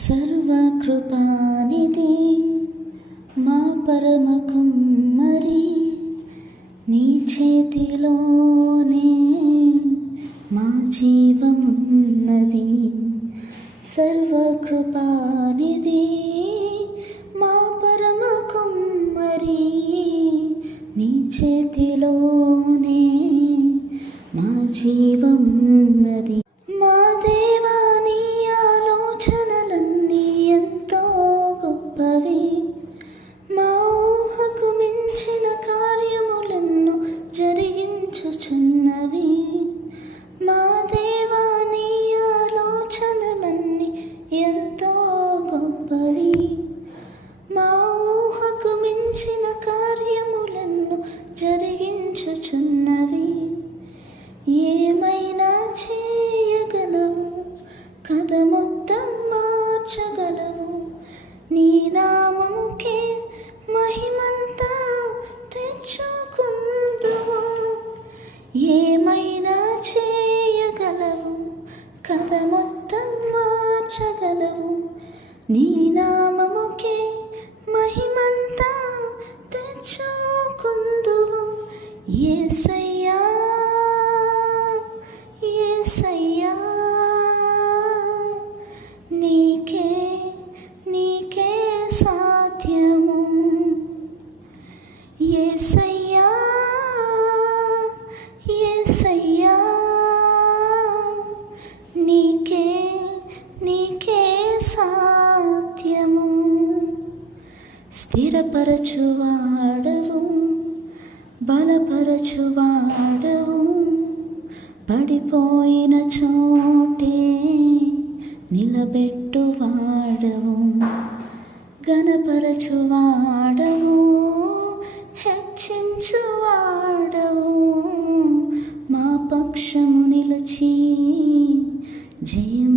సర్వకృపానిధి మా పరమ కుమ్మరి, నీ చేతిలోనే మా జీవమున్నది. సర్వకృపానిధి మా పరమ కుమ్మరి, నీ చేతిలోనే మా జీవమున్నది. మా దేవా, నీ ఆలోచనలన్నీ ఎంతో గొప్పవి, మా ఊహకు మించిన కార్యములను జరిగించుచున్నవి. మా దేవా, నీ ఆలోచనలన్నీ ఎంతో గొప్పవి, మా ఊహకు మించిన కార్యములను జరిగించుచున్నవి. ఏమైనా చేయగలవు, కథ మొత్తం మార్చగలవు. నీ నామముకే మహిమంతా తెచ్చుకుందువు. ఏమైనా చేయగలవు, కథ మొత్తం మార్చగలవు. నీ నామముకే మహిమంతా తెచ్చుకుందువు. యేసయ్యా, యేసయ్యా, నీకే నీకే సాధ్యము. యేసయ్యా, యేసయ్యా, నీకే నీకే సాధ్యము. స్థిరపరచువాడవు, బలపరచువాడవు, పడిపోయిన చోటే నిలబెట్టువాడవు. ఘనపరచువాడవు, హెచ్చించువాడవు, మా పక్షము నిలిచి జయం